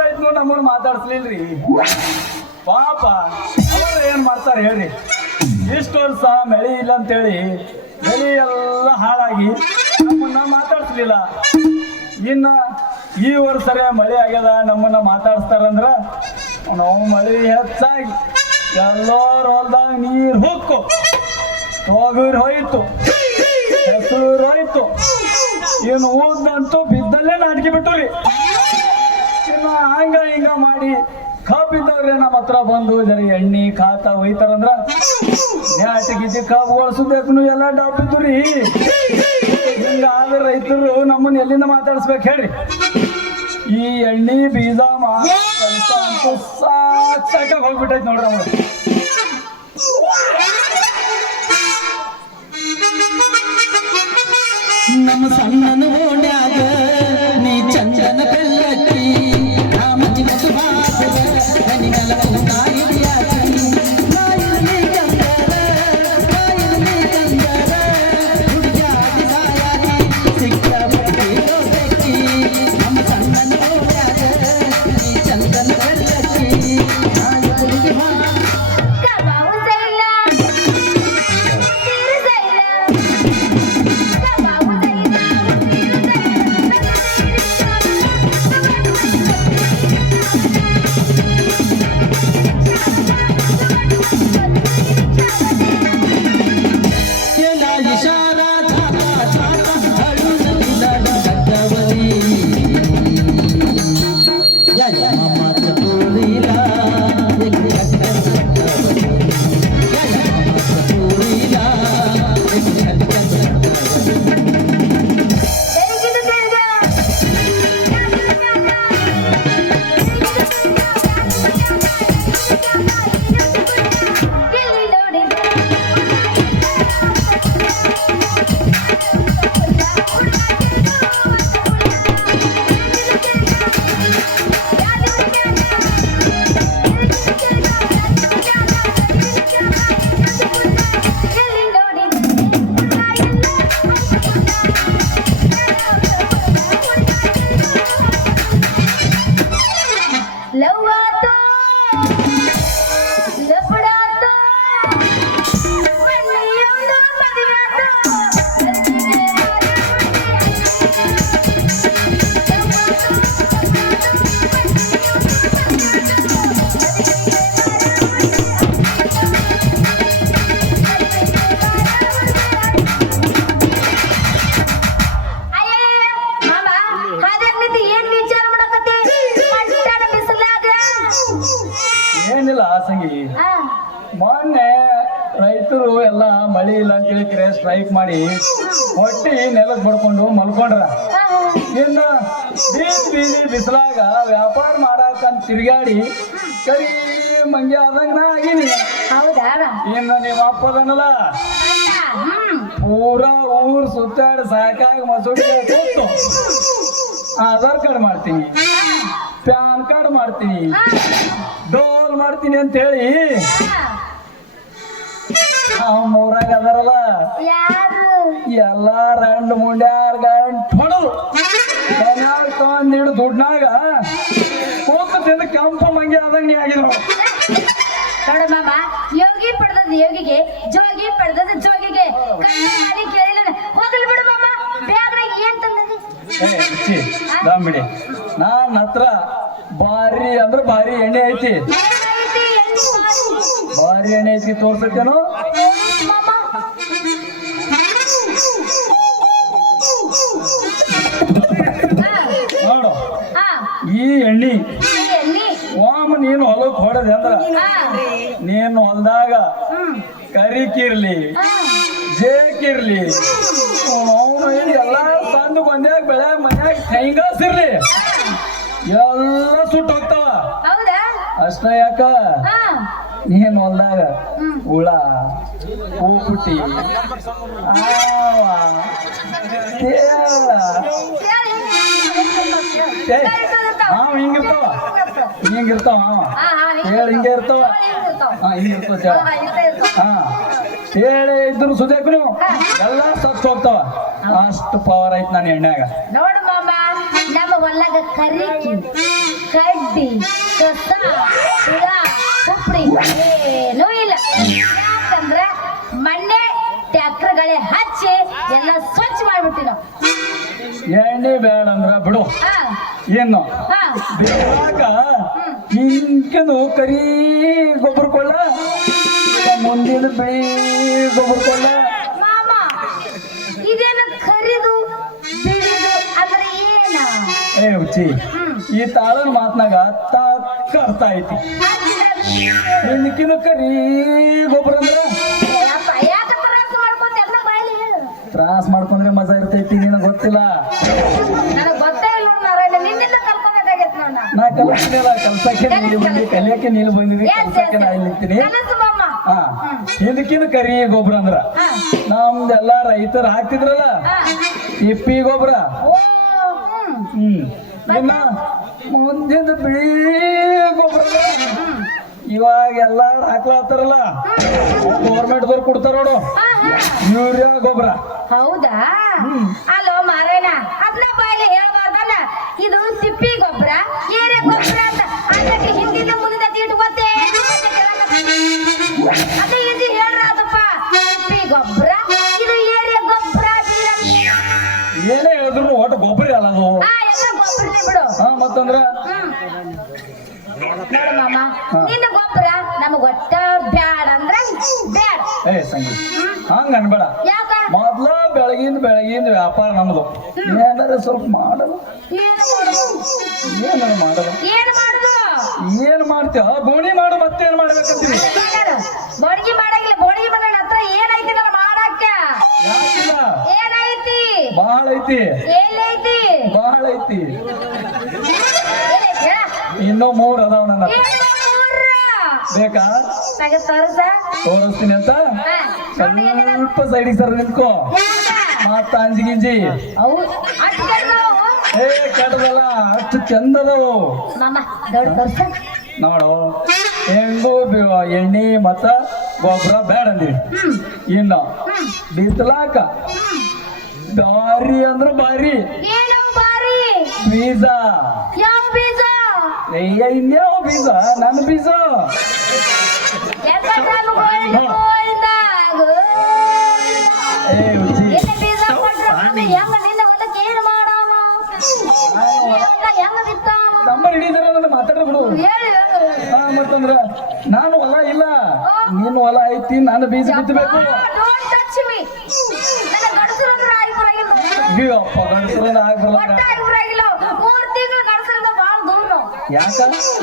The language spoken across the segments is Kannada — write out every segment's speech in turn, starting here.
ರೈತನು ನಮ್ಮನ್ನ ಮಾತಾಡ್ಸ್ಲಿಲ್ರಿ. ಪಾಪ ಅವ್ರು ಏನ್ ಮಾಡ್ತಾರೆ ಹೇಳ್ರಿ, ಇಷ್ಟು ವರ್ಷ ಮಳೆ ಇಲ್ಲ ಅಂತೇಳಿ ಬೆಳೆ ಎಲ್ಲ ಹಾಳಾಗಿ ನಮ್ಮನ್ನ ಮಾತಾಡ್ಸ್ಲಿಲ್ಲ. ಇನ್ನ ಈ ವರ್ಷರೇ ಮಳೆ ಆಗ್ಯದ ನಮ್ಮನ್ನ ಮಾತಾಡಿಸ್ತಾರಂದ್ರ ನಾವು ಮಳೆ ಹೆಚ್ಚಾಗಿ ಎಲ್ಲರ ಹೊಲ್ದಾಗ ನೀರು ಹುಕ್ಕು ತೊಗರಿ ಹೋಯ್ತು, ಹೆಸರು ಹೋಯ್ತು, ಇನ್ನು ಊದಂತೂ ಬಿದ್ದಲ್ಲೇ ನಾಟಕಿ ಬಿಟ್ಟುರಿ. ಇನ್ನು ಹಂಗ ಹಿಂಗ ಮಾಡಿ ಕಬ್ಬಿದ್ದವ್ರೆ ನಮ್ಮ ಹತ್ರ ಬಂದು ಜರ ಎಣ್ಣೆ ಖಾತ ಒಯ್ತಾರಂದ್ರ ನಾಟಕಿದ್ದಿ ಕಬ್ಬುಗಳು ಸುದ್ದೇಕು ಎಲ್ಲ ಡಬ್ಬಿದ್ದು ರೀ. ಹಿಂಗಾದ್ರೆ ರೈತರು ನಮ್ಮನ್ನ ಎಲ್ಲಿಂದ ಮಾತಾಡಿಸ್ಬೇಕು ಹೇಳ್ರಿ. ಈ ಎಣ್ಣೆ ಬೀಜ ಕೆಲಸ ಅಂತೂ ಸಾಕಾಗಿ ಹೋಗ್ಬಿಟ್ಟೈತಿ ನೋಡ್ರಿ ಅವ್ರು. ನಮ್ಮ ಸಣ್ಣನ ಓಣ್ಯಾಗ ನೀ ಚಂದನ ಬೆಲ್ಲಕ್ಕಿ ರಾಮಜಿನ ಮೊನ್ನೆ ರೈತರು ಎಲ್ಲ ಮಳಿ ಇಲ್ಲ ಅಂತ ಹೇಳಿದ್ರೆ ಸ್ಟ್ರೈಕ್ ಮಾಡಿ ಹೊಟ್ಟಿ ನೆಲಕ್ ಬಡ್ಕೊಂಡು ಮಲ್ಕೊಂಡ್ರ. ಇನ್ನ ಬೀದಿ ಬಿಸಿಲಾಗ ವ್ಯಾಪಾರ ಮಾಡಾಕಂತ ತಿರ್ಗಾಡಿ ಕರಿ ಮಂಗ್ಯ ಆದಂಗ ನಾ ಆಗೀನಿ. ಇನ್ನು ನಿಮ್ಮ ಅಪ್ಪದನಲ್ಲ ಪೂರಾ ಊರ್ ಸುತ್ತಾಡಿ ಸಾಕಾಗಿ ಮಸೂಡಿಗೆ ಕೂತು ಆಧಾರ್ ಕಾರ್ಡ್ ಮಾಡ್ತೀನಿ, ಪ್ಯಾನ್ ಕಾರ್ಡ್ ಮಾಡ್ತೀನಿ, ಡೋಲ್ ಮಾಡ್ತೀನಿ ಅಂತ ಹೇಳಿ ಮೂರಾಗ ಅದಾರಲ್ಲ ಎಲ್ಲ ರಂಡ್ ಮುಂಡ್ಯಾರ್ ಗಂಟು ಹೊಡದು ತಂದಿಡು ದುಡ್ನಾಗ ಕೂತು ತಿಂದು ಕೆಂಪು ಮಂಗಿ ಆದಂಗ ನೀ ಆಗಿದ್ರು. ನೋಡು ಮಾಮ, ಯೋಗಿ ಪಡೆದದ ಯೋಗಿಗೆ, ಜೋಗಿ ಪಡೆದದ ಜೋಗಿಗೆ. ಕೇಳಿಲ್ಲ ಹೋಗಲ್ ಬಿಡು ಮಾಮ. ಬ್ಯಾಗ್ನಾಗ ಏನ್ ತಂದದಿ? ಬಿಡಿ, ನನ್ನ ಹತ್ರ ಭಾರಿ ಅಂದ್ರ ಭಾರಿ ಎಣ್ಣೆ ಐತಿ. ಭಾರಿ ಎಣ್ಣೆ ಐತಿ, ತೋರ್ಸತ್ತೇನು? ನೋಡು, ಈ ಎಣ್ಣಿ ವಾಮ ನೀನು ಹೊಲಕ್ ಹೊಡದೆ ಅಂದ್ರ ನೀನು ಹೊಲ್ದಾಗ ಕರಿಕಿರ್ಲಿ ಜೇಕಿರ್ಲಿ ಅವನು ಎಲ್ಲ ತಂದು ಬಂದ್ಯಾಗ ಬೆಳ್ಯಾಗ ಮನ್ಯಾಗ ಕೈಗಾಸಿರ್ಲಿ ಎಲ್ಲ ಸುಟ್ಟು ಹೋಗ್ತಾವ. ಅಷ್ಟ ಯಾಕ ನೀನ್ ಹೊಲ್ದಾಗ ಹುಳ ಹೂಪುಟಿ ಹಿಂಗಿರ್ತಾವ ಹಿಂಗಿರ್ತಾವ ಹೇಳಿ ಹಿಂಗೆ ಇರ್ತಾವ ಹಿಂಗಿರ್ತಾವ ಹೇಳಿ ಇದ್ರು ಸುದೇಕು ನೀವು ಎಲ್ಲ ಸತ್ತು ಹೋಗ್ತಾವ. ಅಷ್ಟು ಪವರ್ ಐತ್ ನಾನು ಎಣ್ಣೆಗ. ನೋಡು ಮಾಮ, ನಮ್ಮ ಹೊಲ್ಲಾಗ ಕರಿಕಿ ಕಡ್ಡಿ ಕಸ ಹುಳ ಉಪ್ರಿ ಏನೂ ಇಲ್ಲ. ಯಾಕಂದ್ರ ಮಣ್ಣೆ ಟ್ಯಾಕ್ಟರ್ಗಳೇ ಹಚ್ಚಿ ಎಲ್ಲ ಸ್ವಚ್ಛ ಮಾಡ್ಬಿಡ್ತೀವಿ ನಾವು. ಎಣ್ಣೆ ಬೇಡ ಅಂದ್ರ ಬಿಡು. ಹಾ ಏನು ಹಾ ಬೇಕಾಗ ಇಂಕನು ಕರಿ ಗೊಬ್ಬರ ಕೊಳ್ಳ ಮುಂದಿನ ಬಿಳಿ ಗೊಬ್ಬರ ಕೊಳ್ಳ. ಮಾಮ ಇದೇನು ಕರಿದು ಬಿಡಿದು ಅಂದ್ರೆ ಏನ? ಏ ಹುಚ್ಚಿ, ಈ ತಾಳನ ಮಾತ್ನಾಗ ತಕ್ಕ ಅರ್ಥ ಐತಿ. ಹಿಂದಕಿನ ಕರಿ ಗೊಬ್ಬರ ಅಂದ್ರ ಯಾಕೆ ತ್ರಾಸ ಮಾಡ್ಕೊಂತ ಎಲ್ಲ ಬಾಯಲ್ಲಿ ಹೇಳು. ತ್ರಾಸ್ ಮಾಡ್ಕೊಂಡ್ರೆ ಮಜಾ ಇರ್ತೈತಿ. ನಿನಗೆ ಗೊತ್ತಿಲ್ಲ. ನನಗೆ ಗೊತ್ತೇ ಇಲ್ಲ ನಾರಾಯಣ, ನಿನ್ನಿಂದ ಕಲ್ಕೋಬೇಕಾಗೈತೆ ನೋಡ. ನಾ ಕಲಿಸ್ತೀನಲ್ಲ, ಕಲ್ಸಕ್ಕೆ ನೀನು ಬಂದಿ, ಕಲಿಯಕ್ಕೆ ನೀನು ಬಂದಿದ್ದಿ, ಕಲ್ಸಕ್ಕೆ ನಾ ಇಲ್ಲಿ ನಿಂತೀನಿ. ಕಲಸು ಮಾಮ. ಹಾ, ಇದಕ್ಕಿನ ಕರಿ ಗೊಬ್ಬರ ಅಂದ್ರ ಹಾ. ನಮ್ದೆಲ್ಲ ರೈತರು ಹಾಕ್ತಿದ್ರಲ್ಲ ಹಾ. ತಿಪ್ಪಿ ಗೊಬ್ಬರ. ಓ ಇನ್ನ ಮುಂದಿನ ಬಿಳಿ ಗೊಬ್ಬರ ಇವಾಗ ಎಲ್ಲಾರು ಹಾಕ್ಲಾತಾರಲ್ಲ, ಗೌರ್ಮೆಂಟ್ದವ್ರು ಕೊಡ್ತಾರ ನೋಡು, ಹಾ, ಹಾ. ಯೂರಿಯಾ ಗೊಬ್ಬರ. ಹೌದಾ? ಅಲೋ ಮಾರೇನ, ಅದನ್ನ ಬಾಯಲ್ಲಿ ಹೇಳ್ಬಾರ್ದಲ್ಲ. ಇದು ತಿಪ್ಪಿ ಗೊಬ್ಬರ, ಏರೆ ಗೊಬ್ಬರ ಅಂತ ಅದಕ್ಕೆ ಹಿಂದಿನ ಮುಂದಿನ ತೀಟು ಗೊತ್ತೇ? ಅದೇ ಇದು ಹೇಳ್ರಾದಪ್ಪ. ತಿಪ್ಪಿ ಗೊಬ್ಬರ, ಇದು ಏರೆ ಗೊಬ್ಬರ, ಏನೇ ಹೇಳಿದ್ರು ಒಟ್ಟು ಗೊಬ್ಬರ ಅಲ್ಲ ಅದು. ಎಲ್ಲ ಗೊಬ್ಬರನೇ ಬಿಡು. ಹಾ, ಮತ್ತಂದ್ರ ನೋಡು ಮಾಮ, ನಿನ್ನ ಗೊಬ್ಬರ ನಮಗ್ ಒಟ್ಟ ಬ್ಯಾಡ ಅಂದ್ರ ಬ್ಯಾಡ. ಏ ಸಂಗೀತ, ಹಂಗ ಅನ್ಬೇಡ. ಯಾಕ? ಮೊದ್ಲ ಬೆಳಗಿಂದ ವ್ಯಾಪಾರ ನಮ್ದು. ಏನಾರ ಸ್ವಲ್ಪ ಮಾಡಲ್ಲ. ಏನು ಮಾಡುದು? ಏನಾರ ಮಾಡಲ್ಲ. ಏನು ಮಾಡುದು? ಏನ್ ಮಾಡ್ತೀವ? ಗೋಣಿ ಮಾಡು, ಮತ್ತೇನ್ ಮಾಡ್ಬೇಕಂತೀವಿ? ಬೋಡಿಗೆ ಮಾಡಂಗಿಲ್ಲ. ಬೋಡಿಗೆ ಮಾಡೋಣ ಹತ್ರ ಏನೈತಿ ನಾನು ಮಾಡಕ್ಕ? ಯಾಕಿಲ್ಲ? ಏನೈತಿ? ಬಹಳ ಐತಿ, ಎಲ್ಲೈತಿ? ಬಹಳ ಐತಿ. ಏನೈತಿ ಹೇಳ? ಇನ್ನೂ 3 ಅದಾವ ನನ್ನ. ಏನು ಊರ್ರ? ಬೇಕಾ? ತಗ ತೋರ್ಸ. ತೋರಿಸ್ತೀನಿ ಅಂತ ಹಾ, ನೋಡಿ ಏನಿದೆ? ಸ್ವಲ್ಪ ಸೈಡಿಗೆ ಸರ್ ನಿಂತ್ಕೋ. ಯಾಕ? ಮತ್ತ ಅಂಜಿಗಿಂಜಿ ಅವು ಅಷ್ಟ್ ಕೆಡ್ದವು? ಏ ಕೆಟ್ಟದಲ್ಲ, ಅಷ್ಟು ಚಂದದವು. ಮಾಮ ದೊಡ್ಡ ತೋರ್ಸ. ನೋಡು, ಹೆಂಗು ಎಣ್ಣೆ ಮತ್ತ ಗೊಬ್ಬರ ಬೇಡ ಅಂದಿವಿ. ಇನ್ನು ಬಿತ್ತಲಾಕ ದಾರಿ ಅಂದ್ರ ಬಾರಿ ಏನು ಬಾರಿ? ಬೀಜ. ಯಾವ ಬೀಜ? ಇನ್ಯಾವ ಬೀಜ? ನನ್ನ ಬೀಜ. ಎಕ್ಕಡ್ರಾಗ ಗೋವಿಂದ ಗೋವಿಂದ ಗೋವಿಂದ. ಏ ಹುಚ್ಚಿ, ಎಲ್ಲಿ ಬೀಜ ಕೊಟ್ರ ಹೆಂಗ ನಿನ್ನ ಹೊಲಕ್ಕೆ ಏನು ಮಾಡವ? ಹೆಂಗ ಬಿತ್ತಾವ? ನಂಬರ್ ಹಿಡಿದಾರ ನನ್ನ ಮಾತಾಡ ಬಿಡು. ಹೇಳು. ಹಾ, ಮತ್ತಂದ್ರ ನಾನು ಹೊಲ ಇಲ್ಲ, ನೀನು ಹೊಲ ಐತಿ, ನಾನು ಬೀಜ ಬಿತ್ತಬೇಕು. Don't touch me. ನನ್ನ ಗಂಡಸ್ರು ಅಂದ್ರೆ ಐವರಾಗಿಲ್ಲ. ಅಯ್ಯಪ್ಪ, ಗಂಡಸರನ್ನ ಆಗ್ಬಲ್ಲ. ಒಟ್ಟ ಐವರಾಗಿಲ್ಲ. 3 ತಿಂಗಳು ಗಂಡಸ್ರಿಂದ ಭಾಳ ದೂರ ನಾವು. ಯಾಕ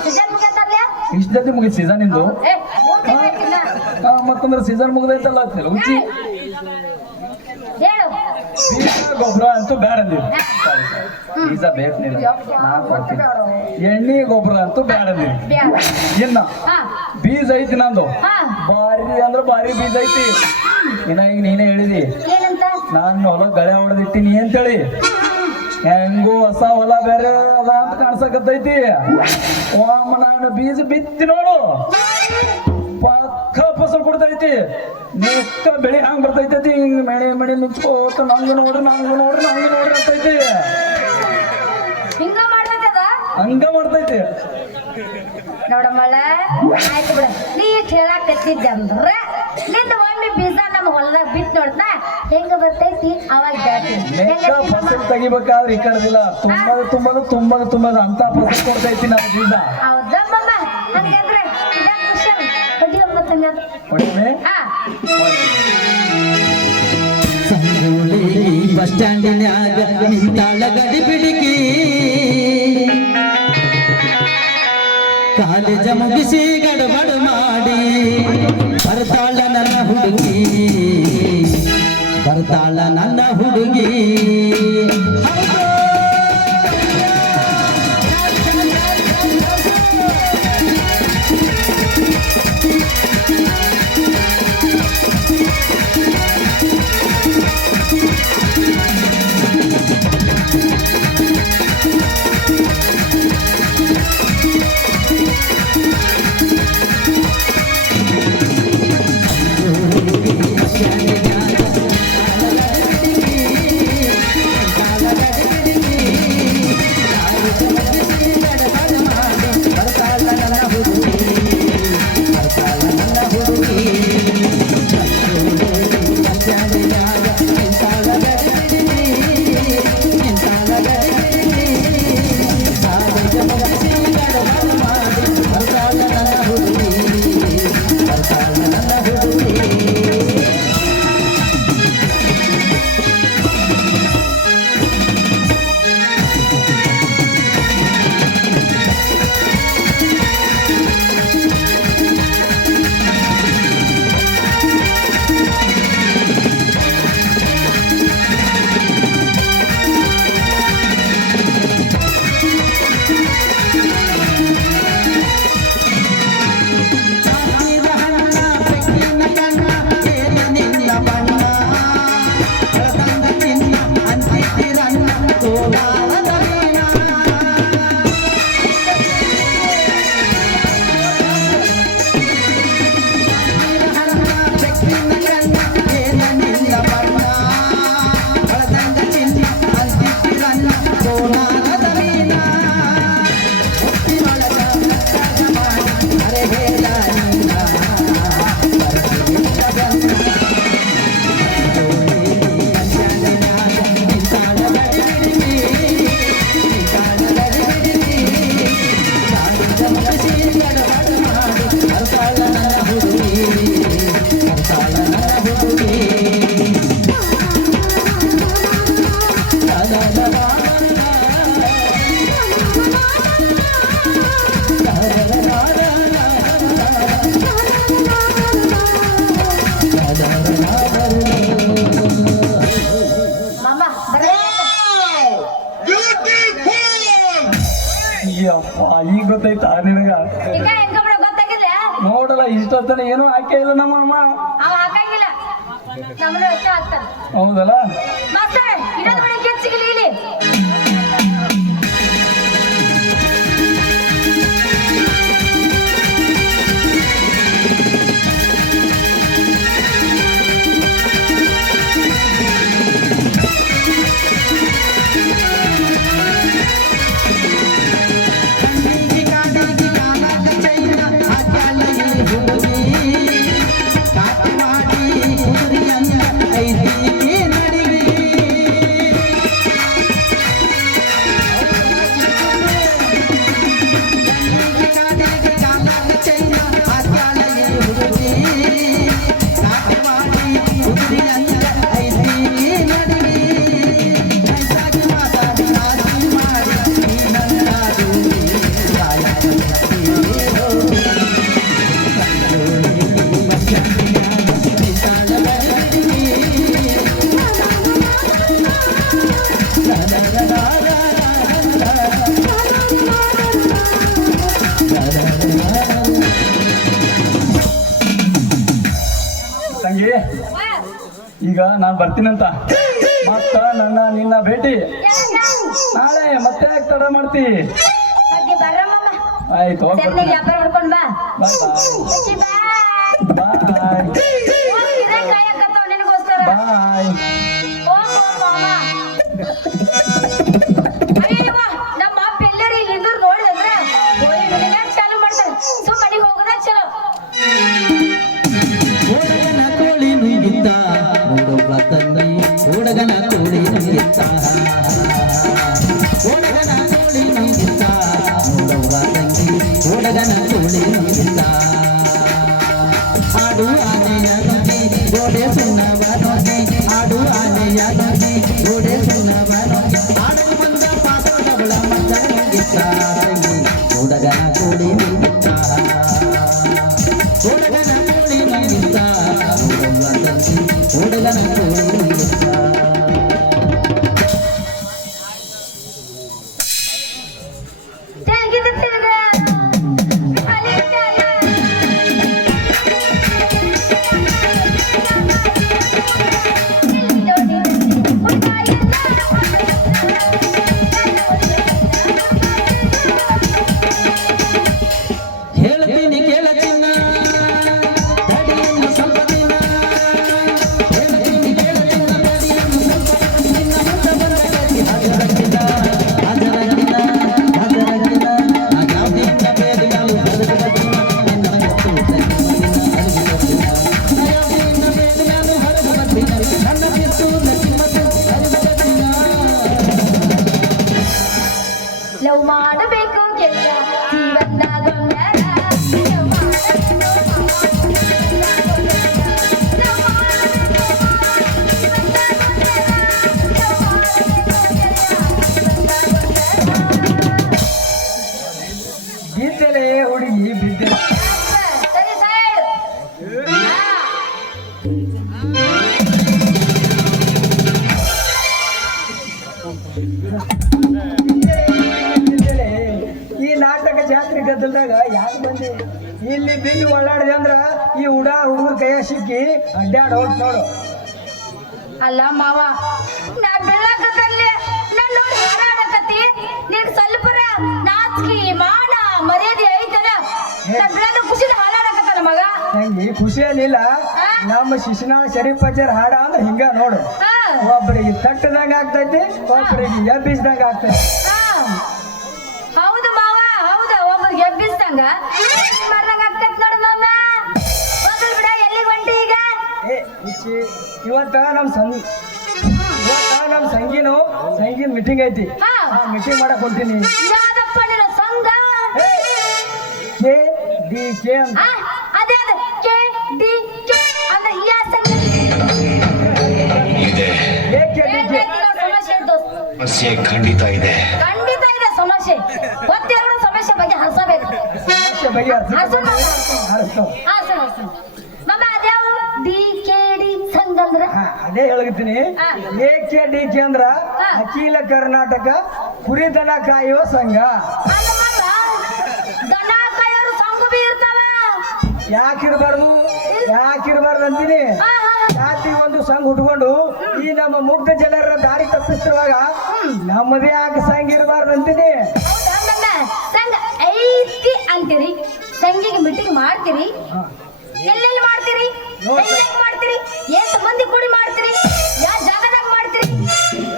ಸೀಸನ್ ಮುಗಿತಲ್ಯ? ಇಷ್ಟ ಜೊತೆ ಮುಗಿದ ಸೀಸನ್ ಇಂದು? ಏ 3 ತಿಂಗಳು ಆಯ್ತಿಲ್ಲ. ಮತ್ತಂದ್ರ ಸೀಸನ್ ಮುಗ್ದೈತಲ್ಲ ಅಂತೀರ ಹುಚ್ಚಿ. ಹೇಳು. ಬೀಜ ಗೊಬ್ಬರ ಅಂತೂ ಬೇಡ ಅಂದಿವಿ. ಬೀಜ ಬೇಕನಿಲ್ಲ, ನಾ ಕೊಡ್ತೀನಿ. ಎಣ್ಣೆ ಗೊಬ್ಬರ ಅಂತೂ ಬೇಡ ಅಂದಿವಿ. ಬ್ಯಾಡ. ಇನ್ನ ಹಾ ಬೀಜ ಐತಿ ನಂದು, ಹಾ. ಬಾರಿ ಅಂದ್ರ ಬಾರಿ ಬೀಜ ಐತಿ. ಇನ್ನ ಈಗ ನೀನೇ ಹೇಳಿದಿ ಏನಂತ? ನಾನು ಹೊಲ ಗಳೆ ಹೊಡೆದಿಟ್ಟಿನಿ ಅಂತೇಳಿ. ಹೆಂಗು ಹೊಸ ಹೊಲ ಬೇರೆ ಅದ ಅಂತ ಕಾಣ್ಸಕತ್ತೈತಿ. ಒಮ್ಮ ನಾನು ಬೀಜ ಬಿತ್ತಿ ನೋಡು, ಪಕ್ಕ ಫಸಲ್ ಕೊಡ್ತೈತಿ. ನೆಕ್ಕ ಬೆಳೆ ಹಂಗ್ ಬರ್ತೈತಿ. ಹಿಂಗ್ ಮಳೆ ನಿಂತ್ಕೋತ ನಂಗೆ ನೋಡ್ರಿ ಅಂತೈತಿ. ಹಿಂಗ ಮಾಡ್ತದ? ಹಂಗ ಮಾಡ್ತೈತಿ. ನೋಡಮ್ಮಳ, ಆಯ್ತು ಬಿಡ. ನೀ ಇಷ್ಟ್ ಹೇಳಾಕತ್ತಿದ್ದೆ ಅಂದ್ರ ನಿಂದ ಒಮ್ಮೆ ಬೀಜ ನಮ್ಮ ಹೊಲದಾಗ ಬಿತ್ ನೋಡ್ತಾ ಹೆಂಗ ಬರ್ತೈತಿ ಅವಾಗ ನೆಕ್ಕ ಫಸಲ್ ತೆಗಿಬೇಕಾದ್ರೆ ಈ ಕಡೆದಿಲ್ಲ, ತುಂಬದ ಅಂತ ಫಸಲ್ ಕೊಡ್ತೈತಿ ನನ್ನ ಬೀಜ. ಹೌದಮ್ಮ. ಹಂಗಂದ್ರೆ ಇದ ಖುಷಿ ಹೊಡಿ. ಹೊಡಿಮೆ ಹಾ ಸಂಗೋಳಿ ಬಸ್ ಸ್ಟ್ಯಾಂಡಿನ್ಯಾಗ ನಿಂತಾಳ ಗಡಿ ಬಿಡಿಕಿ, ಕಾಲೇಜ ಮುಗಿಸಿ ಗಡಬಡ ಮಾಡಿ ಬರ್ತಾಳ ನನ್ನ ಹುಡುಗಿ, ಬರ್ತಾಳ ನನ್ನ ಹುಡುಗಿ. ಮಾಮ ಬರೇ ಯಪ್ಪ ಈಗ ಗೊತ್ತಾಯ್ತಾ ನಿನಗ ಈಗ ಹೆಂಗಮ್ಮಳ ಗೊತ್ತಾಗಿಲ್ಲ ನೋಡಲ್ಲ ಇಷ್ಟೊತ್ತನ ಏನೂ ಹಾಕೇ ಇಲ್ಲ ನಮ್ಮಮ್ಮ ಅವ ಹಾಕಂಗಿಲ್ಲ ನಮ್ಮನ್ನ ಅಷ್ಟೇ ಹಾಕ್ತಾನೆ ಹೌದಲ್ಲ ಮಾಸ್ತರ್ ಇನ್ನೊಂದು ಮನೆ ಕೆಚ್ಚಿಗಿಲಿ ಇಲ್ಲಿ ತಂಗಿ ಈಗ ನಾನು ಬರ್ತೀನಂತ ಮತ್ತ ನಿನ್ನ ಭೇಟಿ ನಾಳೆ ಮತ್ತೆ ಯಾಕೆ ತಡ ಮಾಡ್ತಿ ಬಗ್ಗೆ ಬರ್ರ ಮಾಮ ಆಯ್ತು ಚೆನ್ನಾಗಿ ವ್ಯಾಪಾರ ಮಾಡ್ಕೊಂಡ್ ಬಾ ಬಾಯ್ ಅಜ್ಜಿ ಬಾ ಬಾಯ್ ಇದೇ ಕಾಯಕತ್ತಾವ ನಿನಗೋಸ್ಕರ ಬಾಯ್ ಓ ಮಾಮ ಅಯ್ಯವ್ವ ನಮ್ಮ ಅಪ್ಪ ಎಲ್ಲರೂ ಇಲ್ಲಿ ಇದ್ರು ನೋಡಿದ್ರೆ ಹೋಳಿ ಮನೆಯಾಗ ಚಾಲು ಮಾಡ್ತಾರೆ ಸೊ ಮನೆಗೆ ಹೋಗೋದ ಚಲೋ ಹುಡುಗನ ಕೋಳಿ ನುಂಗಿದ್ದ ನೋಡೊಬ್ಬ ತಂಗಿ ಹುಡುಗನ ಕೋಳಿ ನುಂಗಿದ್ದ ಹುಡುಗನ ಕೋಳಿ ನುಂಗಿದ್ದ ನೋಡೊಬ್ಬ ತಂಗಿ ಹುಡುಗನ ಕೋಳಿ ನುಂಗಿದ್ದ ಆಡು ಆನೆಯ ನುಂಗಿ ಗೋಡೆ ಸುಣ್ಣವ ನುಂಗಿ ಆಡು ಆನೆಯ ನುಂಗಿ ಗೋಡೆ ಸುಣ್ಣವ ನುಂಗಿ ಆಡಲು ಬಂದ ಪಾತ್ರದವಳ ಮತ್ತ ನುಂಗಿದ್ದ ತಂಗಿ ಹುಡುಗನ ಕೋಳಿ ನುಂಗಿದ್ದ ಹುಡುಗನ ಕೋಳಿ ನುಂಗಿದ್ದ ನೋಡೊಬ್ಬ ತಂಗಿ ಹುಡುಗನ ಕೋಳಿ ನುಂಗಿದ್ದ ತೆಗಿದ ತೆಗ ಅಲ್ಲಿ ಹೇಳ್ತೀನಿ ಕೇಳತಿನ್ನ ತಡಿಯನ್ನು ಸ್ವಲ್ಪ ದಿನ ಹೇಳ್ತೀನಿ ಕೇಳತಿನ್ನ ತಡಿಯನ್ನು ಸ್ವಲ್ಪ ನಿನ್ನ ಮುಂದೆ ಬಂದ ಗತಿ ಅದರಕ್ಕಿನ ನಾಗ್ಯಾವ್ದಿಂದ ಬೇರೆ ಮ್ಯಾಲು ಬದುಕು ಬತ್ತಿನ ನಿನ್ನ ಮುತ್ತು ತಗ್ಗಿನ ಅರಿವಿನ ನಾಗ್ಯಾವ್ದಿಂದ ಬೇರೆ ಮ್ಯಾಲು ಹೊರಗು ಬತ್ತಿನ ನನ್ನ ಕಿತ್ತು ನಕ್ಕಿ ಮತ್ತು ಅರಿವಿನ ಲವ್ ಮಾಡಬೇಕು ಕೆಲ್ಸ ಜೀವನದಾಗ ಗೀತೆಲೆ ಹುಡುಗಿ ಬಿದ್ದೆ ಸರಿ ಸೈಡ್ ಈ ನಾಟಕ ಜಾತ್ರೆ ಗದ್ದಲ್ದಾಗ ಯಾಕೆ ಬಂದಿ ಇಲ್ಲಿ ಬಿದ್ದು ಒಳ್ಳಾಡಿದೆ ಅಂದ್ರ ಈ ಹುಡುಗರ ಕೈಯ ಸಿಕ್ಕಿ ಅಡ್ಡಾಡ್ ಹೋಗ್ ನೋಡು ಅಲ್ಲ ಮಾವ ನಾ ಬೆಳ್ಳಕತ್ತಲ್ಲಿ ನನ್ನ ನೋಡಿ ಹಾಡಾಡಕತ್ತಿ ನಿನ್ ಸ್ವಲ್ಪರ ನಾಚಿಕೆ ಮಾನ ಮರ್ಯಾದೆ ಐತನ ನಾ ಬೆಳದ ಖುಷಿದ ಹಾಡಾಡಕತ್ತಲ್ಲ ಮಗ ತಂಗಿ ಖುಷಿಯಲ್ಲಿಲ್ಲ ನಮ್ಮ ಶಿಶುನಾಳ ಶರೀಫಾಚಾರ್ ಹಾಡ ಅಂದ್ರೆ ಹಿಂಗ ನೋಡು ಹಾ ಒಬ್ಬರಿಗೆ ತಟ್ಟದಂಗ ಆಗ್ತೈತಿ ಒಬ್ಬರಿಗೆ ಎಬ್ಬಿಸ್ದಂಗ ಆಗ್ತೈತಿ ಹಾ ಹೌದು ಮಾವ ಹೌದು ಒಬ್ಬರಿಗೆ ಎಬ್ಬಿಸ್ದಂಗ ಮರಂಗ ಅಕ್ಕತ್ ನೋಡು ಮಾಮ ಹೋಗಲ್ ಬಿಡ ಎಲ್ಲಿಗೆ ಹೊಂಟಿ ಈಗ ಏ ಇಚ್ಚಿ ಇವತ್ತ ನಮ್ಮ ಸಂಗೀನ ಮೀಟಿಂಗ್ ಐತಿ ಹಾ. ಮೀಟಿಂಗ್ ಮಾಡಕ್ ಹೊಂಟೀನಿ ಯಾವ್ದಪ್ಪ ನಿನ್ನ ಸಂಘ ಕೆ ಡಿ ಕೆ ಅಂತ ಆ, ಅದೇ ಅದೇ ಕೆ ಡಿ ಕೆ ಅಂದ್ರೆ ಯಾ ಸಂಘ ಇದೆ ಏ ಕೆ ಡಿ ಕೆ ಸಮಸ್ಯೆ ದೋಸ್ತ ಸಮಸ್ಯೆ ಖಂಡಿತ ಇದೆ. ಖಂಡಿತ ಇದೆ ಸಮಸ್ಯೆ. ಒಂದೆರಡು ಸಮಸ್ಯೆ ಬಗ್ಗೆ ಹರಿಸಬೇಕು. ಸಮಸ್ಯೆ ಬಗೆ ಹಾಸನ್ ಮಾಮ. ಹರಿಸ್ತಾವ. ಹಾಸನ್ ಮಾಮ ಅದ್ಯಾವ DKD ಸಂಘ ಅಂದ್ರ ಅದೇ ಹೇಳ್ತೀನಿ. ಹಾ. AKDK ಅಂದ್ರ ಹಾ. ಅಖಿಲ ಕರ್ನಾಟಕ ಕುರಿ ದನ ಕಾಯುವ ಸಂಘ. ಅಲ್ಲ ಮಾಮ ದನ ಕಾಯೋರು ಸಂಘ ಬಿ ಇರ್ತಾವ. ಯಾಕಿರ್ಬಾರ್ದು ಅಂತೀನಿ. ಜಾತಿ ಒಂದು ಸಂಘ ಉಟ್ಕೊಂಡು ಈ ನಮ್ಮ ಮುಗ್ಧ ಜನರ ದಾರಿ ತಪ್ಪಿಸುವಾಗ ನಮ್ಮದೇ ಯಾಕೆ ಸಂಘ ಇರಬಾರ್ದು ಅಂತೀನಿ. ಹೌದಾ ನನ್ನ ಸಂಘ ಐತಿ ಅಂತೀರಿ, ಸಂಘಿಗೆ ಮೀಟಿಂಗ್ ಮಾಡ್ತೀರಿ, ಎಲ್ಲೆಲ್ಲಿ ಮಾಡ್ತೀರಿ, ಎಲ್ಲೆಲ್ಲಿ ಮಾಡ್ತೀರಿ, ಎಷ್ಟು ಮಂದಿ ಕೂಡಿ ಮಾಡ್ತೀರಿ, ಯಾವ ಜಾಗದಾಗ ಮಾಡ್ತೀರಿ,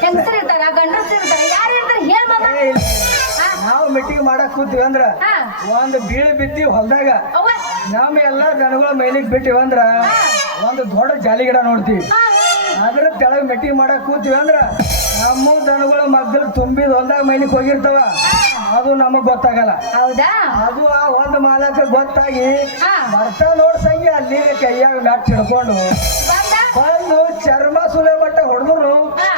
ಹೆಂಗಸರು ಇರ್ತಾರ ಗಂಡಸರು ಇರ್ತಾರ, ಯಾರು ಇರ್ತಾರ ಹೇಳ್ ಮಾಮ. ನಾವು ಮೀಟಿಂಗ್ ಮಾಡಕ್ ಕೂತೀವಿ ಅಂದ್ರ ಹಾ. ಒಂದು ಬೀಳಿ ಬಿದ್ದಿ ಹೊಲ್ದಾಗ ಅವ್ವ. ನಮ್ಮ ಎಲ್ಲಾ ದನಗಳ ಮೈಲಿಗೆ ಬಿಟ್ಟಿವಿ ಅಂದ್ರ ಒಂದು ದೊಡ್ಡ ಜಾಲಿ ಗಿಡ ನೋಡ್ತೀವಿ. ಹಾ, ಅದ್ರ ತೆಳಗ್ ಮೀಟಿಂಗ್ ಮಾಡಕ್ ಕೂತೀವಿ ಅಂದ್ರ ನಮ್ಮ ದನಗಳ ಮಗ್ಗಲ್ ತುಂಬಿದ ಹೊಲ್ದಾಗ ಮೈಲಿಗೆ ಹೋಗಿರ್ತಾವ, ಅದು ನಮಗ್ ಗೊತ್ತಾಗಲ್ಲ. ಹೌದಾ ಅದು ಆ ಒಂದು ಮಾಲಕ ಗೊತ್ತಾಗಿ ಹಾ. ಬರ್ತಾ ನೋಡ್ ಸಂಗಿ ಅಲ್ಲಿ ಕೈಯಾಗ ಮ್ಯಾಟ್ ಹಿಡ್ಕೊಂಡು ಬಂದ ಬಂದು ಚರ್ಮ ಸುಲೆ ಮಟ್ಟ ಹೊಡೆದ್ರು ಹಾ.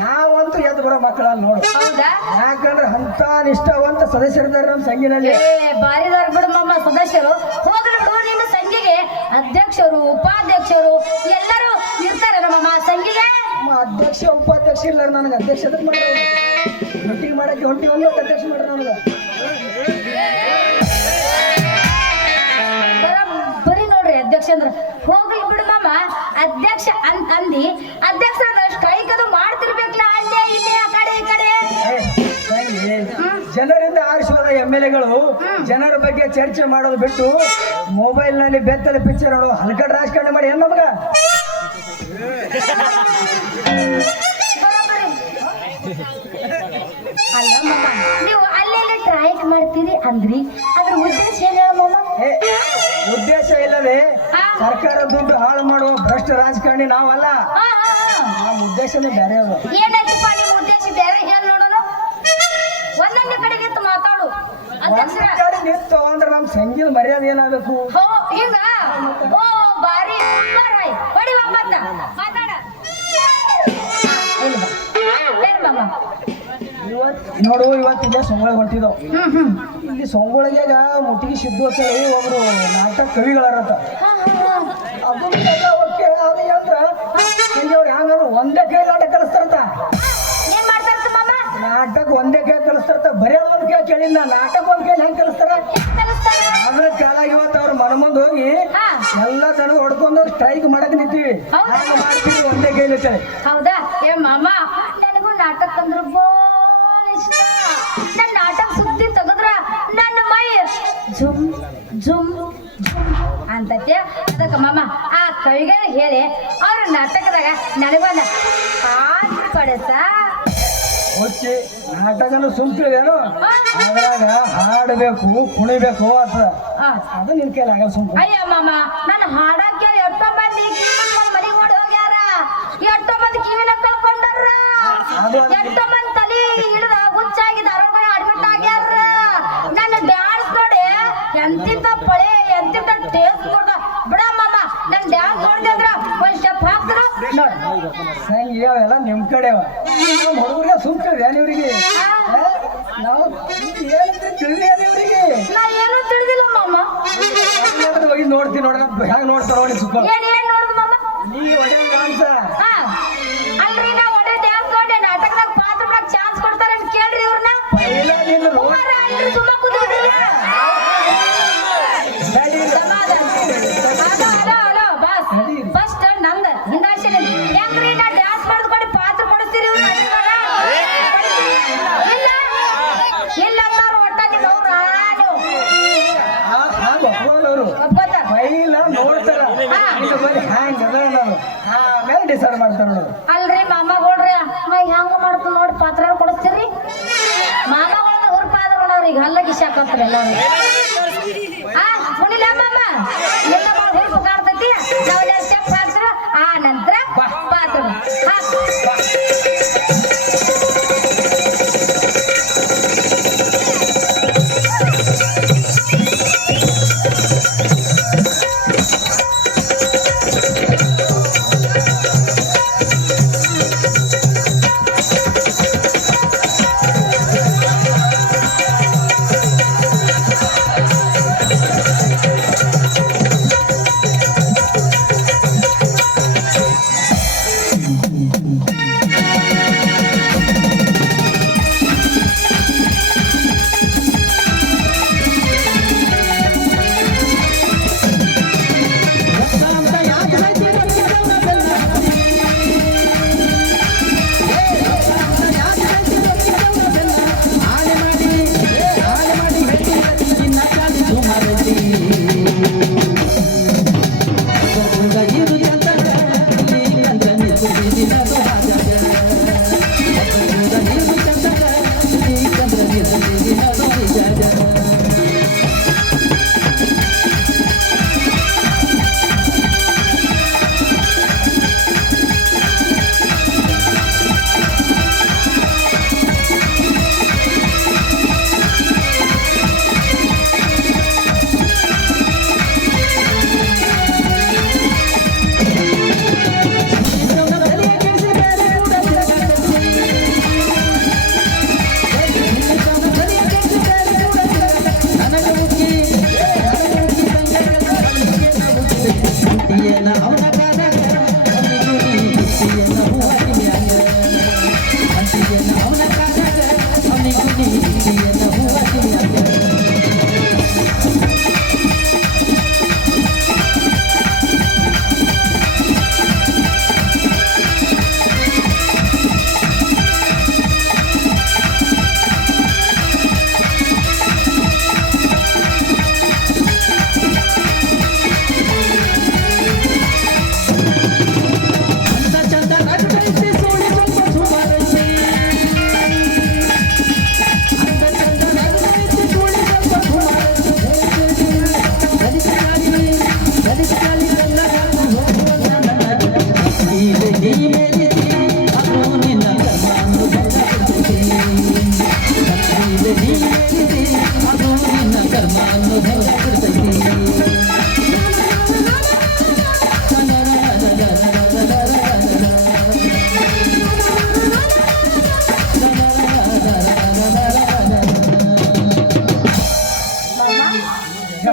ನಾವಂತೂ ಎದ್ದು ಬರೋ ಮಕ್ಕಳನ್ನ ನೋಡು. ಹೌದಾ ಯಾಕಂದ್ರೆ ಅಂತ ನಿಷ್ಠಾವಂತ ಸದಸ್ಯರಿದ್ದಾರೆ ನಮ್ಮ ಸಂಘಿನಲ್ಲಿ. ಬಾರಿದಾರ ಬಿಡು ಮಾಮ ಸದಸ್ಯರು. ಹೋಗ್ಲಿ ಬಿಡು, ನಿಮ್ಮ ಸಂಘಿಗೆ ಅಧ್ಯಕ್ಷರು ಉಪಾಧ್ಯಕ್ಷರು ಎಲ್ಲರೂ ಇರ್ತಾರೆ ನಮ್ಮ ಸಂಘಿಗೆ. ನಮ್ಮ ಅಧ್ಯಕ್ಷ ಉಪಾಧ್ಯಕ್ಷ ಇಲ್ಲ, ನನಗೆ ಅಧ್ಯಕ್ಷ ಮಾಡೋದು ಮೀಟಿಂಗ್ ಮಾಡಕ್ಕೆ ಹೊಂಟಿ ಒಂದು ಅಧ್ಯಕ್ಷ ಮಾಡ್ರಿ ನನಗೆ. ಬರೀ ನೋಡ್ರಿ ಅಧ್ಯಕ್ಷ ಅಂದ್ರ ಹೋಗ್ಲಿ ಬಿಡು ಮಾಮ. ಅಧ್ಯಕ್ಷ ಅಂದಿ ಅಧ್ಯಕ್ಷ ಕೈಕದು ಮಾಡ್ತಿರ್ಬೇಕಲ್ಲ, ಅಲ್ಲೇ ಇಲ್ಲೇ ಆ ಕಡೆ ಈ ಕಡೆ. ಸಂಗಿ ಜನರಿಂದ ಆರಿಸುವ MLAಗಳು ಜನರ ಬಗ್ಗೆ ಚರ್ಚೆ ಮಾಡೋದು ಬಿಟ್ಟು ಮೊಬೈಲ್ ನಲ್ಲಿ ಬೆತ್ತಲೆ ಪಿಕ್ಚರ್ ನೋಡು ಹಲ್ಕಡ್ ರಾಜಕಾರಣ ಮಾಡಿ ಏನ್ ನಮಗ. ಬರೋಬ್ಬರಿ. ಅಲ್ಲ ಮಾಮ, ನೀವು ಅಲ್ಲೆಲ್ಲ ಟ್ರೈಕ್ ಮಾಡ್ತೀರಿ ಅಂದ್ರಿ, ಅದ್ರ ಉದ್ದೇಶ ಏನ್ ಹೇಳ ಮಾಮ? ಏ, ಉದ್ದೇಶ ಇಲ್ಲದೆ ಹಾ. ಸರ್ಕಾರ ದುಡ್ಡು ಹಾಳು ಮಾಡುವ ಭ್ರಷ್ಟ ರಾಜಕಾರಣಿ ನಾವಲ್ಲ. ಹಾ, ಹಾ, ಹಾ. ನಮ್ಮ ಉದ್ದೇಶನೇ ಬೇರೆ ಅದು. ಏನೈತಿಪ್ಪ ನಿಮ್ಮ ಉದ್ದೇಶ? ಬೇರೆ ಹೇಳಿ ನೋಡೋಣ. ಒಂದೊಂದು ಕಡೆಗೆ ಎತ್ತು ಮಾತಾಡು ಅಧ್ಯಕ್ಷರ. ಒಂದ್ ಕಡೆ ನಿಂತು ಅಂದ್ರೆ ನಮ್ಮ ಸಂಘದ ಮರ್ಯಾದೆ ಏನಾಗಬೇಕು? ಹೋ ಹಿಂಗ ಓ ಬಾರಿ ಬಾರಾಯ್ ಹೊಡಿ ಒಮ್ಮತ್ತ ಮಾತಾಡ. ಹೇಳು ಮಾಮ. ನೋಡು ಇವತ್ತಿಗೆ ಸೊಂಗೊಳಗೆ ಹೊಂಟಿದವು. ಹ್ಮ್ ಇಲ್ಲಿ ಸೊಂಗೊಳಗೆ ಮುಟ್ಟಿಗೆ ಸಿದ್ದು ಅಂತೇಳಿ ಒಬ್ರು ನಾಟಕ ಕವಿಗಳಾರತ್ತ. ಅದನ್ನೆಲ್ಲ ಓಕೆ ಅದು ಅಂದ್ರ ಇಲ್ಲಿ ಅವ್ರು ಹೆಂಗಂದ್ರೆ ಒಂದೇ ಕೈ ನಾಟಕ ಕಲಿಸ್ತಾರಂತ. ಏನ್ ಮಾಡ್ತಾರ ಮಾಮ? ನಾಟಕ ಒಂದೇ ಕೈ ಕಲಿಸ್ತಾರಂತ. ಬರೆಯೋದು ಒಂದ್ ಕೈ ಕೇಳಿ ನಾ ನಾಟಕ ಒಂದ್ ಕೈ ಹೆಂಗ್ ಕಲಿಸ್ತಾರ? ಹೆಂಗ್ ಕಲಿಸ್ತಾರ? ಅದ್ರ ಕಾಲಾಗ ಇವತ್ತು ಅವ್ರ ಮನ ಮುಂದೆ ಹೋಗಿ ಹಾ. ಎಲ್ಲ ದನ ಹೊಡ್ಕೊಂಡು ಸ್ಟ್ರೈಕ್ ಮಾಡಕ್ ನಿಂತೀವಿ. ಹೌದಾ? ಹಾಗೆ ಮಾಡ್ತೀವಿ ಒಂದೇ ಕೈ ನಿಂತೇಳಿ. ಹೌದಾ? ಏ ಮಾಮ, ನನಗೂ ನಾಟಕ ಅಂದ್ರೆ ಬೋಲ್ ಇಷ್ಟ. ನನ್ ನಾಟಕ ಸುದ್ದಿ ತೆಗದ್ರ ನನ್ನ ಮೈ ಝುಮ್ ಝುಮ್ ಝುಮ್ ಅಂತತೆ. ಅದಕ್ಕ ಮಾಮ ಆ ಕವಿಗಳ ಹೇಳಿ ಅವ್ರ ನಾಟಕದಾಗ ನನಗೊಂದ ಹಾಡು ಪಡಸ. ಹುಚ್ಚಿ ನಾಟಕನು ಸುಮ್ತಿದೇನು ಅದ್ರಾಗ ಹಾಡಬೇಕು ಕುಣಿಬೇಕು ಅಂತ ಅದು ನಿನ್ ಕೈಲಿ ಆಗಲ್ಲ ಸುಮ್ಕು. ಅಯ್ಯ ಮಾಮ, ನನ್ನ ಹಾಡಕ್ಕೆ ಎಷ್ಟೋ ಮಂದಿ ಮನೆಗೆ ಓಡಿ ಹೋಗ್ಯಾರ, ಎಷ್ಟೋ ಮಂದಿ ಕಿವಿನ ಕಳ್ಕೊಂಡಾರ, ಎಷ್ಟೋ ಮಂದಿ ತಲೆ ಹಿಡಿದ ಹುಚ್ಚಾಗಿ ಧಾರವಾಡ ಅಡ್ಮಿಟ್ ಆಗ್ಯಾರ. ನನ್ನ ಡ್ಯಾನ್ಸ್ ನೋಡಿ ಎಂತಿಂತ ಪಳೆ ಎಂತಿಂತ ಟೇಸ್ಟ್ ಕೊಡ್ದ ಬಿಡ ಮಾಮ. ನನ್ನ ಡ್ಯಾನ್ಸ್ ನೋಡಿದೆ ಅಂದ್ರ ಒಂದ್ ಸ್ಟೆಪ್ ಹಾಕ್ದ್ರು ನೋಡ್. ಸಂಗಿ ಅವೆಲ್ಲ ನಿಮ್ ಕಡೆ ನಮ್ಮ ಹುಡುಗರಿಗೆ ಸುಮ್ಕಿದೆ ಇವ್ರಿಗೆ. ನಾವು ಏನಂತ ತಿಳಿದ ಇವ್ರಿಗೆ ನಾ ಏನೂ ತಿಳಿದಿಲ್ಲ ಮಾಮ. ಹೋಗಿ ನೋಡ್ತೀನಿ ನೋಡ ಹೆಂಗ್ ನೋಡ್ತಾರ ನೋಡಿ ಸುಖ. ಏನ್ ನೋಡುದು ಮಾಮ? ನೀ ಒಳ್ಳೆ ಡಾನ್ಸ ಹಾ, ಅಲ್ರಿ ನಾ ಒಳ್ಳೆ ಡ್ಯಾನ್ಸ್ ನೋಡಿ ನಾಟಕದಾಗ ಪಾತ್ರ ಮಾಡಕ್ ಚಾನ್ಸ್ ಕೊಡ್ತಾರ ಅಂತ ಕೇಳ್ರಿ ಇವ್ರನ್ನ. ಇಲ್ಲ ನೀನು ರೋಡ್ ಅಲ್ರಿ ಸುಮ್ಮ ಕೂತಿದ್ರಿ. ಸಮಾಧಾನ. ಹಲೋ ಬಾಸ್, ಫಸ್ಟ್ ನಂದ ಹಿಂದಾಶೆ ಹೆಂಗ್ರಿ ನಾ ಡ್ಯಾನ್ಸ್ ಮಾಡ್ಕೊಂಡು ಪಾತ್ರ ಕೊಡಿಸ್ತೀರಿ ಇವ್ರನ್ನ? ಇಲ್ಲ ಇಲ್ಲ ಅಂತಾರ ಒಟ್ಟ ನಿನ್ನವ್ರ ಒಪ್ಕೊಂಡವ್ರು ಒಪ್ಕೋತಾರ. ಮೈಲ ನೋಡ್ತಾರ ಇದು ಬರೀ ಹ್ಯಾಂಗ್ ಅದ ಅನ್ನೋದು ಆಮೇಲೆ ಡಿಸೈಡ್ ಮಾಡ್ತಾರ ನೋಡು. ಅಲ್ರಿ ಮಾಮಗಳ್ರಿ ಹೆಂಗ ಮಾಡ್ತು ನೋಡಿ ಪಾತ್ರ ಕೊಡಿಸ್ತೀರಿ? ಮಾಮಗಳ ಹುರ್ಪಾದ್ರ ಅವ್ರಿಗೆ ಹಲ್ಲ ಗಿಸಾಕತ್ರಿ ಎಲ್ಲಾರು. ಆ ಮುನಿಲ ಮಾಮ ಎಲ್ಲ ಹುರ್ಪು ಕಾಣ್ತೈತಿ. ನಾವ್ ಸ್ಟೆಪ್ ಹಾಕ್ಸ್ರ ಆ ನಂತರ ಪಾತ್ರ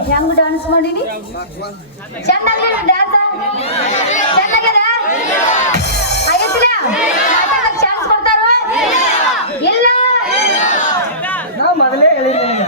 ಹೆಂಗ್ ಡಾನ್ಸ್ ಮಾಡೀನಿ ಚೆನ್ನಾಗಿಲ್ಲ ಡ್ಯಾನ್ಸ್ ಚೆನ್ನಾಗ್ಯದ ಆಗೈತಿಲ್ಲ ಚಾನ್ಸ್ ಕೊಡ್ತಾರೋ ಇಲ್ಲ ನಾ ಮೊದಲೇ ಹೇಳಿದ್ದೀನಿ